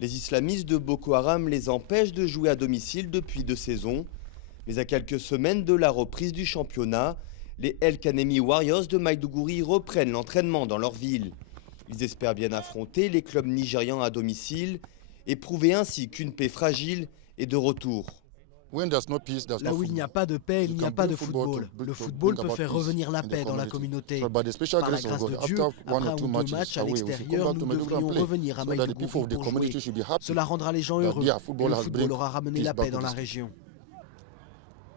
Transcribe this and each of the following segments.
Les islamistes de Boko Haram les empêchent de jouer à domicile depuis 2 saisons. Mais à quelques semaines de la reprise du championnat, les El Kanemi Warriors de Maïdougouri reprennent l'entraînement dans leur ville. Ils espèrent bien affronter les clubs nigérians à domicile et prouver ainsi qu'une paix fragile est de retour. Là où il n'y a pas de paix, il n'y a pas de football. Le football peut faire revenir la paix dans la communauté. Par la grâce de Dieu, après un ou deux matchs à l'extérieur, nous devrions revenir à Maïdougouri pour jouer. Cela rendra les gens heureux et le football aura ramené la paix dans la région.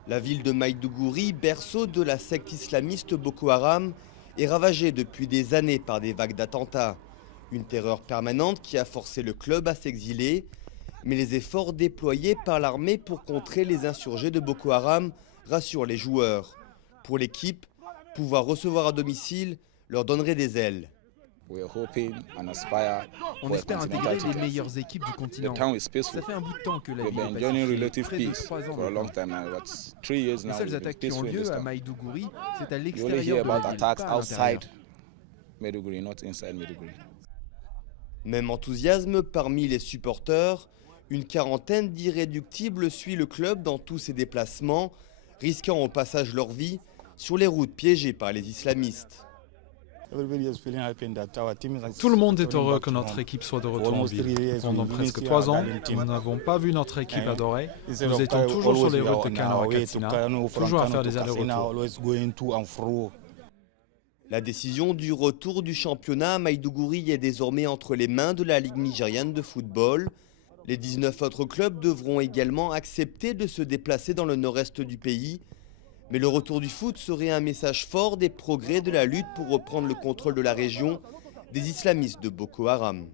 La ville de Maïdougouri, berceau de la secte islamiste Boko Haram, est ravagée depuis des années par des vagues d'attentats. Une terreur permanente qui a forcé le club à s'exiler. Mais les efforts déployés par l'armée pour contrer les insurgés de Boko Haram rassurent les joueurs. Pour l'équipe, pouvoir recevoir à domicile leur donnerait des ailes. On espère intégrer les meilleures équipes du continent. Ça fait un bout de temps que la ville est pacifique, près de 3 ans. Les seules attaques qui ont lieu à Maïdougouri, c'est à l'extérieur de la ville, pas à l'intérieur. Même enthousiasme parmi les supporters. Une quarantaine d'irréductibles suit le club dans tous ses déplacements, risquant au passage leur vie sur les routes piégées par les islamistes. Tout le monde est heureux que notre équipe soit de retour en ville. Pendant presque 3 ans, nous n'avons pas vu notre équipe adorée. Nous étions toujours sur les routes de Kano à Katsina, toujours à faire des allers-retours. La décision du retour du championnat à Maïdougouri est désormais entre les mains de la Ligue nigériane de football. Les 19 autres clubs devront également accepter de se déplacer dans le nord-est du pays. Mais le retour du foot serait un message fort des progrès de la lutte pour reprendre le contrôle de la région des islamistes de Boko Haram.